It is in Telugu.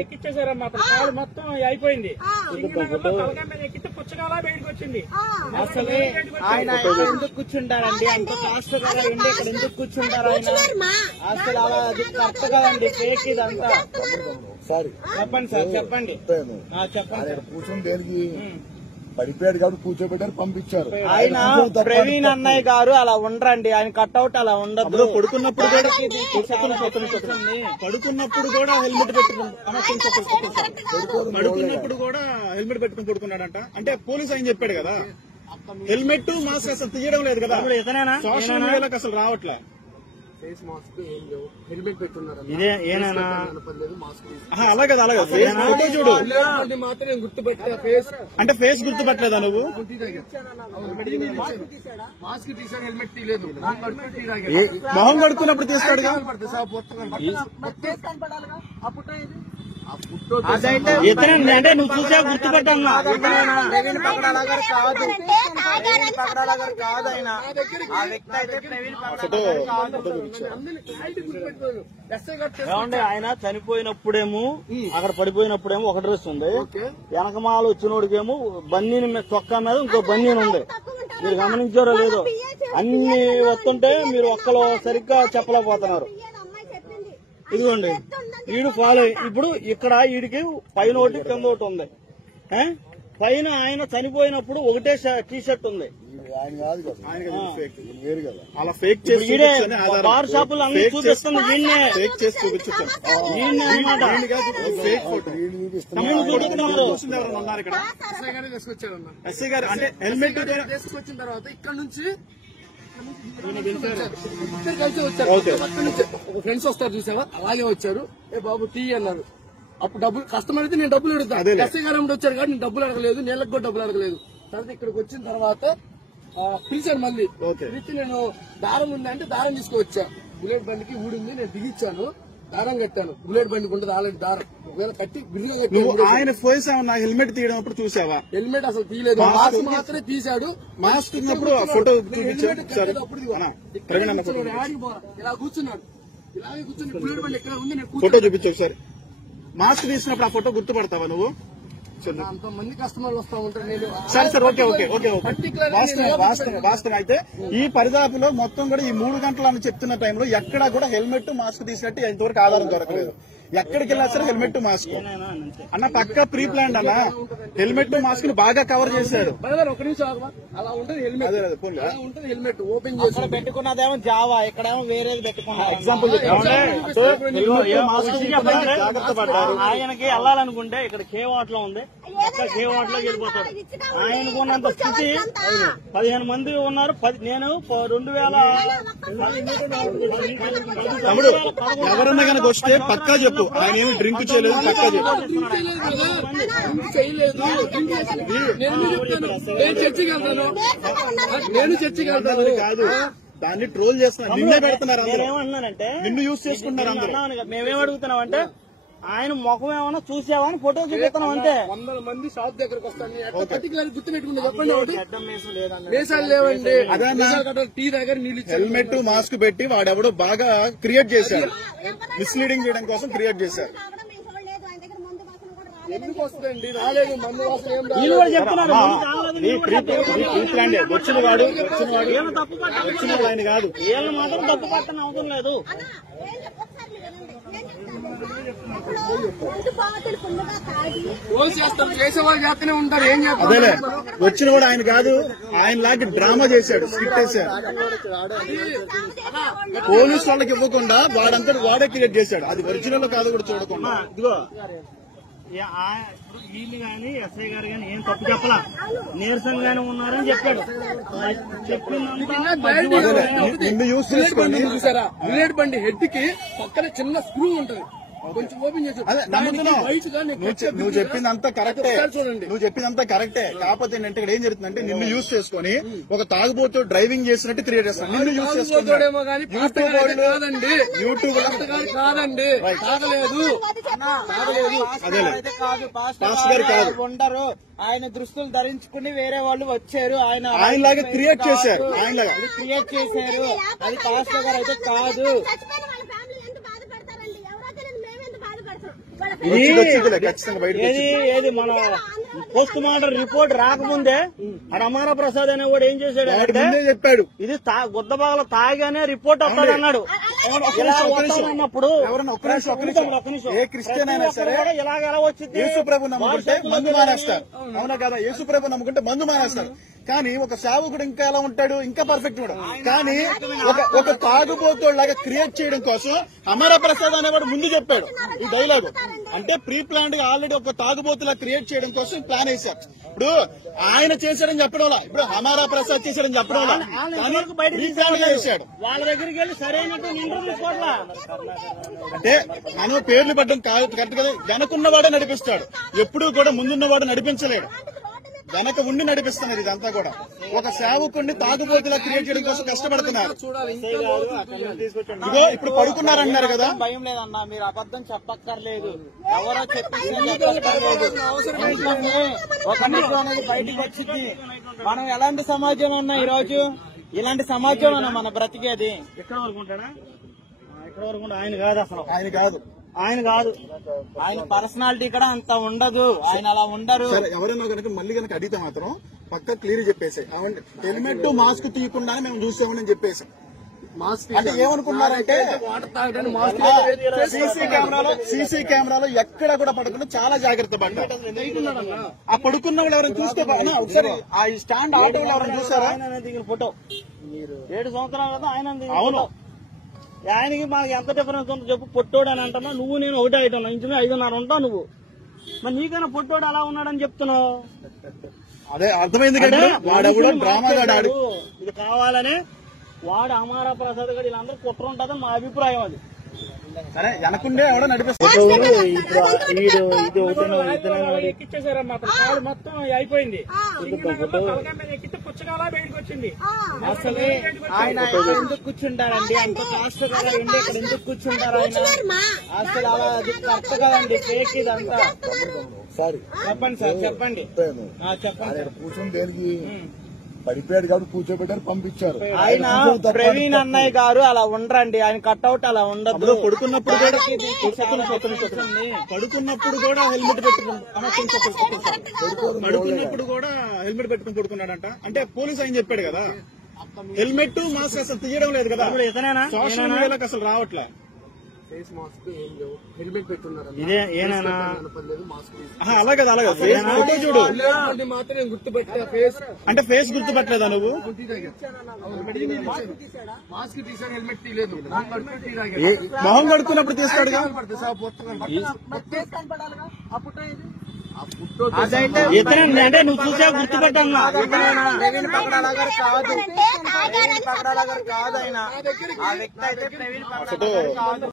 ఎక్కిచ్చేసారమ్మా కాలు మొత్తం అయిపోయింది. ఎక్కితే పుచ్చకాల బయటకు వచ్చింది. అసలు ఆయన ఎందుకు కూర్చుంటారండి? అంత కాస్ట్ కదా ఉండి ఇక్కడ ఎందుకు కూర్చుంటారు ఆయన? అసలు అలా అది కరెక్ట్ కదండి, ఫేక్ ఇదంతా. చెప్పండి సార్, చెప్పండి చెప్పండి. కూర్చొని దేనికి పడిపోయాడు కాబట్టి కూర్చోబెట్టారు, పంపించారు. ఆయన ప్రవీణ్ అన్నయ్య గారు అలా ఉండరండి, ఆయన కట్అవుట్ అలా ఉండదు. పడుకున్నప్పుడు కూడా హెల్మెట్ పెట్టుకుని పడుకున్నాడంట. అంటే పోలీసు ఆయన చెప్పాడు కదా, హెల్మెట్ మాస్క్ అసలు తీయడం లేదు కదా, సోషల్ మీడియాలోకి అసలు రావట్లే. ఫేస్ మాస్క్ ఏం లేవు, హెల్మెట్ పెట్టున్నారు. అలా కదా, అలాగే ఫోటో చూడు మాత్రం గుర్తుపెట్టా. ఫేస్ అంటే ఫేస్ గుర్తుపట్టలేదా నువ్వు? మాస్క్ తీసాడు, హెల్మెట్ తీయలేదు. మొహం కడుక్కున్నప్పుడు తీస్తాడు. అంటే నువ్వు చూసా గుర్తుపెట్టన్నా? ప్రవీణ్ పగడాల గారు కాదు, ప్రవీణ్ పగడాల గారు కాదు ఆయన. ఆ వ్యక్తి అయితే ప్రవీణ్ పగడాల గారు కాదు. ఏమండి, ఆయన చనిపోయినప్పుడేమో అక్కడ పడిపోయినప్పుడేమో ఒక డ్రెస్ ఉంది, వెనకమాల వచ్చినోడికేమో బన్నీని చొక్కా మీద ఇంకో బన్నీని ఉంది. మీరు గమనించారో లేదో? అన్ని వస్తుంటే మీరు ఒక్కలో సరిగ్గా చెప్పలేకపోతున్నారు. ఇదిగోండి, ఈడు ఫాలో. ఇప్పుడు ఇక్కడ ఈడికి పైన ఒకటి కింద ఒకటి ఉంది. పైన ఆయన చనిపోయినప్పుడు ఒకటే టీ షర్ట్ ఉంది. అలా ఫేక్ చేసి బార్ షాపులు అన్ని చూపిస్తుంది వీళ్ళనే. ఫేక్ చేసి చూపించారు అనమాట. ఉన్నారు ఇక్కడ. ఎస్ఐ గారు అంటే హెల్మెట్ తీసుకొచ్చిన తర్వాత ఇక్కడ నుంచి ఫ్రెండ్స్ వస్తారు చూసావా, అలాగే వచ్చారు. ఏ బాబు టీ అన్నారు. అప్పుడు డబ్బులు కస్టమర్ అయితే నేను డబ్బులు అడుగుతాను. ఎస్ఐ గారు వచ్చారు కానీ నేను డబ్బులు అడగలేదు, నీళ్ళకి కూడా డబ్బులు అడగలేదు. తర్వాత ఇక్కడికి వచ్చిన తర్వాత పిలిచాను. మళ్ళీ పిలిచి నేను దారం ఉందంటే దారం తీసుకువచ్చా. బుల్లెట్ బండికి ఊడింది, నేను దిగిచ్చాను, దారం కట్టాను. బుల్లెట్ బండికి ఉంటుంది ఆల్రెడీ దారం, ఒకవేళ కట్టి బిల్లు. ఆయన ఫోర్స్ ఏమన్నా హెల్మెట్ తీయడం అప్పుడు చూసావా? హెల్మెట్ అసలు తీయలేదు, మాస్క్ మాత్రమే తీశాడు. మాస్క్ ఉన్నప్పుడు ఫోటో చూపించాడు. ఇలా కూర్చున్నాడు, ఇలాగే కూర్చుని బుల్లెట్ బండి ఎక్కడ ఉంది, ఫోటో చూపించావు సార్. మాస్క్ తీసినప్పుడు ఆ ఫోటో గుర్తుపడతావా నువ్వు? అంతమంది కస్టమర్లు వస్తా ఉంటారు. నేను సరే సార్, ఓకే ఓకే ఓకే వాస్తవం. అయితే ఈ పరిదాపులో మొత్తం కూడా ఈ 3 గంటలు అని చెప్తున్న టైంలో ఎక్కడా కూడా హెల్మెట్ మాస్క్ తీసినట్టు ఇంతవరకు ఆధారం దొరకలేదు. ఎక్కడికి వెళ్ళినా సరే హెల్మెట్ మాస్క్ అన్న పక్కా ప్రీ ప్లాన్ అన్న. హెల్మెట్ మాస్క్ ని బాగా కవర్ చేశాడు. ఒక నిమిషం అలా ఉంటుంది హెల్మెట్, ఉంటుంది హెల్మెట్ ఓపెన్ చేసి పెట్టుకున్నదేమో జావా, ఇక్కడేమో వేరేది పెట్టుకున్నా. ఎగ్జాంపుల్ జాగ్రత్త పడ్డారు. ఆయనకి వెళ్ళాలనుకుంటే ఇక్కడ కేవాట్ లో ఉంది, కేవాట్ లోకి వెళ్ళిపోతాడు. ఆయనకు ఉన్నంత స్థితి 15 మంది ఉన్నారు. నేను 2000 తమ్ముడు ఎవరన్నా కనుక వస్తే పక్కా చెప్పు, ఆయన ఏమి డ్రింక్ చేయలేదు, పక్కా చెప్పు. నేను చర్చికి వెళ్తాను కాదు, దాన్ని ట్రోల్ చేస్తున్నారు, నిన్నే పెడుతున్నారు. ఏమన్నానంటే నిన్ను యూజ్ చేసుకుంటున్నారు అందరూ. మేమేం అడుగుతున్నాం అంటే ఆయన ముఖం ఏమన్నా చూసావా అని ఫోటో చూపిస్తున్నాం అంతే. 100 మంది షాప్ దగ్గరకు వస్తాను, పర్టికులర్ గుర్తు పెట్టుకుంటే చెప్పండి. ఒకటి దేశాలు లేవండి, టీ దగ్గర నీళ్ళు. హెల్మెట్ మాస్క్ పెట్టి వాడెవడో బాగా క్రియేట్ చేశారు, మిస్లీడింగ్ చేయడం కోసం క్రియేట్ చేశారు. ఎందుకు వస్తుందండి? రాలేదు, మందు వాసన ఏం వీళ్ళు కూడా చెప్తున్నారు వచ్చిన వాడు ఆయన కాదు, వీళ్ళు మాత్రం తప్పు పట్టని అవసరం లేదు. చేసేవాళ్ళు చేస్తూనే ఉంటారు, ఏం చేస్తారు? అదేలే, వచ్చిన కూడా ఆయన కాదు, ఆయన లాంటి డ్రామా చేశాడు, స్క్రిప్ట్ వేశాడు. పోలీసు వాళ్ళకి ఇవ్వకుండా వాడంతా వాడే క్రియేట్ చేశాడు, అది ఒరిజినల్ కాదు కూడా చూడకుండా. ఇదిగో వీళ్ళు గాని ఎస్ఐ గారు గాని ఏం తప్పు చెప్పలా, నీరసంగానే ఉన్నారని చెప్పాడు. నిన్ను యూజ్ చేసుకొని చూసారా, బుల్లెట్ బండి హెడ్ కి పక్కన చిన్న స్క్రూ ఉంటది, కొంచెం ఓపెన్ చేసి. నువ్వు చెప్పిందంతా కరెక్టే, నువ్వు చెప్పిందంతా కరెక్టే. కాకపోతే ఏంటంటే ఇక్కడ ఏం జరుగుతుందంటే నిన్ను యూజ్ చేసుకుని ఒక తాగుబోతు డ్రైవింగ్ చేసినట్టు క్రియేట్ చేస్తాను. నిన్ను యూజ్ చేసుకుంటాడేమో కానీ యూట్యూబ్ కాదండి, యూట్యూబ్ కాదండి, తాగలేదు. పాస్టర్ గారు కాదు, ఉండరు. ఆయన దుస్తులు ధరించుకుని వేరే వాళ్ళు వచ్చారు, ఆయనలాగా క్రియేట్ చేశారు, ఆయనలాగా క్రియేట్ చేశారు. అది పాస్టర్ గారు అయితే కాదు. వచ్చిందిలే, ఖచ్చితంగా బయటకు ఏది ఏది మన పోస్ట్ మార్టం రిపోర్ట్ రాకముందే అమర ప్రసాద్ అనేవాడు ఏం చేశాడు వాడు అంటే ముందే చెప్పాడు. ఇది గుద్దబాగలో తాగానే రిపోర్ట్ వస్తాడు అన్నాడు. ఇలా వస్తాడన్నప్పుడు ఎవరన్నా ఒక్క నిమిషం, ఏ క్రిస్టియన్ అయినా సరే ఇలాగ ఎలా వచ్చింది? యేసు ప్రభు నమ్ముకుంటే మందు మానేస్తారు, అవునా కదా? యేసు ప్రభు నమ్ముకుంటే మందు మానేస్తారు. కానీ ఒక సేవకుడు ఇంకా ఎలా ఉంటాడు, ఇంకా పర్ఫెక్ట్ ఉంటాడు. కానీ ఒక తాగుబోతులాగా క్రియేట్ చేయడం కోసం అమర ప్రసాద్ అనేవాడు ముందు చెప్పాడు ఈ డైలాగు. అంటే ప్రీ ప్లాన్డ్ గా ఆల్రెడీ ఒక తాగుబోతులా క్రియేట్ చేయడం కోసం ప్లాన్ వేశారు. ఇప్పుడు ఆయన చేశాడని చెప్పడం వల్ల, ఇప్పుడు అమర ప్రసాద్ చేశాడని చెప్పడం వల్ల, కానీ ప్రీ ప్లాన్ గా చేశాడు. వాళ్ళ దగ్గరికి వెళ్ళి సరైనటువంటి ఇంటర్వ్యూ తీసుకోవట్లా. అంటే మనం పేర్లు పడ్డం కాదు, కరెక్ట్ కదా? వెనకున్నవాడే నడిపిస్తాడు, ఎప్పుడూ కూడా ముందున్నవాడు నడిపించలేడు, వెనక ఉండి నడిపిస్తున్నారు. ఇదంతా కూడా ఒక సేవకుడిని తాగుబోతులా క్రియేట్ చేయడం కోసం కష్టపడుతున్నారు. ఇదిగో ఇప్పుడు పడుకున్నారన్నారు కదా, భయం లేదన్నా, మీరు అబద్ధం చెప్పక్కర్లేదు, ఎవరో చెప్పలేదు. ఒక నిమిషం అనేది బయటకు వచ్చింది. మనం ఎలాంటి సమాజంలో ఉన్నా ఈ రోజు, ఇలాంటి సమాజంలో ఉన్నా మన బ్రతికేది. ఎక్కడ వరకు ఉంటాడా? ఎక్కడ వరకు? ఆయన కాదు, అసలు ఆయన కాదు, ఆయన పర్సనాలిటీ కూడా అంత ఉండదు, ఆయన అలా ఉండరు. ఎవరైనా కనుక మళ్ళీ కనుక అడిగితే మాత్రం పక్క క్లియర్ చెప్పేసి, హెల్మెట్ మాస్క్ తీయకుండానే మేము చూసామని చెప్పేసి. అంటే ఏమనుకున్నారంటే సీసీ కెమెరాలో ఎక్కడ కూడా పడకుండా చాలా జాగ్రత్త పడ్డారు. ఆ పడుకున్న వాళ్ళు ఎవరైనా చూస్తే ఒకసారి ఆ స్టాండ్ ఆటో వాళ్ళు ఎవరైనా చూసారా? ఫోటో 7 సంవత్సరాలు కదా ఆయన. అవును, ఆయనకి మాకు ఎంత డిఫరెన్స్ ఉందో చెప్పు. పొట్టోడు అని అంటున్నా, నువ్వు నేను ఒకటే ఐటమ్, ఇంచుమే 5.5 ఉంటావు నువ్వు. మరి నీకైనా పొట్టోడు అలా ఉన్నాడని చెప్తున్నావు. అదే అర్థమైంది కదా, వాడెవడో డ్రామాగాడు. ఇది కావాలనే వాడు అమర ప్రసాద్ గారు వీళ్ళందరూ కుట్ర ఉంటుందని మా అభిప్రాయం. అది సరే వెనకుండే ఎవడో నడిపిస్తాడు. ఎక్కిచ్చేసారమ్మా, కాలు మొత్తం అయిపోయింది. ఎక్కితే పుచ్చకాలా బయటకు వచ్చింది. అసలు ఆయన ఎందుకు కూర్చుంటారండి? అంత కాస్ట్ కదా ఉండి ఇక్కడ ఎందుకు కూర్చుంటారు ఆయన? అసలు అలా అది కరెక్ట్ కదండి, ఫేక్ ఇదంతా. చెప్పండి సార్, చెప్పండి చెప్పండి. కూర్చొని దేనికి పడిపోయాడు కాబట్టి కూర్చోబెట్టారు, పంపించారు. ఆయన ప్రవీణ్ అన్నయ్య గారు అలా ఉండరండి, ఆయన కట్అవుట్ అలా ఉండదు. పడుకున్నప్పుడు కూడా హెల్మెట్ పెట్టుకుని పడుకున్నప్పుడు కూడా హెల్మెట్ పెట్టుకుని పడుకున్నాడంట. అంటే పోలీస్ ఆయన చెప్పాడు కదా, హెల్మెట్ మాస్క్ అసలు తీయడం లేదు కదా, సోషల్ మీడియాలోకి అసలు రావట్లే. ఫేస్ మాస్క్ ఏం లేవు, హెల్మెట్ పెట్టున్నారు. అలాగే ఫేస్ ఫోటో చూడు మాత్రం గుర్తుపెట్టా. ఫేస్ అంటే ఫేస్ గుర్తుపట్టలేదా నువ్వు? మాస్క్ తీసాడు, హెల్మెట్ తీయలేదు. మొహం కడుక్కున్నప్పుడు తీస్తాడుగా. అంటే నువ్వు చూసా గుర్తుపెట్టా. ప్రవీణ్ పగడాల గారు కాదు, ప్రవీణ్ పగడాల గారు కాదు ఆయన. ఆ వ్యక్తి అయితే ప్రవీణ్ పగడాల గారు కాదు.